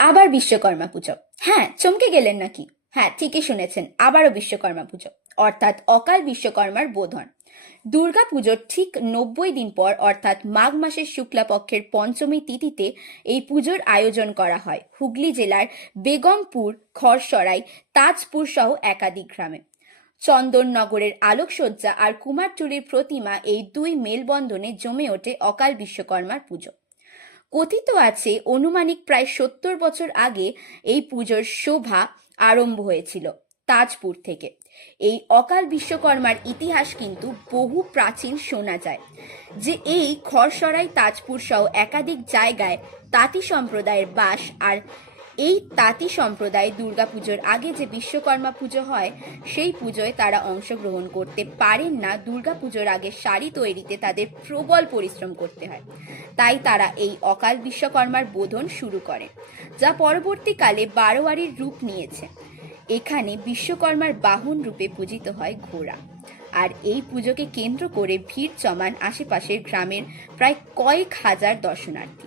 আবার বিশ্বকর্মা পুজো। হ্যাঁ, চমকে গেলেন নাকি? হ্যাঁ, ঠিকই শুনেছেন, আবারও বিশ্বকর্মা পুজো, অর্থাৎ অকাল বিশ্বকর্মার বোধন। দুর্গা পুজোর ঠিক 90 দিন পর অর্থাৎ মাঘ মাসের শুক্লাপক্ষের পঞ্চমী তিথিতে এই পুজোর আয়োজন করা হয় হুগলি জেলার বেগমপুর, খরসরাই, তাজপুর সহ একাধিক গ্রামে। চন্দননগরের আলোকসজ্জা আর কুমারটুলির প্রতিমা, এই দুই মেলবন্ধনে জমে ওঠে অকাল বিশ্বকর্মার পুজো। কথিত আছে অনুমানিক প্রায় 70 বছর আগে এই পুজোর শোভা আরম্ভ হয়েছিল তাজপুর থেকে। এই অকাল বিশ্বকর্মার ইতিহাস কিন্তু বহু প্রাচীন। শোনা যায় যে এই খরসরাই, তাজপুর সহ একাধিক জায়গায় তাঁতি সম্প্রদায়ের বাস, আর এই তাঁতি সম্প্রদায় দুর্গাপুজোর আগে যে বিশ্বকর্মা পুজো হয় সেই পুজোয় তারা অংশগ্রহণ করতে পারেন না। দুর্গাপুজোর আগে শাড়ি তৈরিতে তাদের প্রবল পরিশ্রম করতে হয়, তাই তারা এই অকাল বিশ্বকর্মার বোধন শুরু করে, যা পরবর্তীকালে বারোয়ারির রূপ নিয়েছে। এখানে বিশ্বকর্মার বাহন রূপে পূজিত হয় ঘোড়া। আর এই পুজোকে কেন্দ্র করে ভিড় জমান আশেপাশের গ্রামের প্রায় কয়েক হাজার দর্শনার্থী।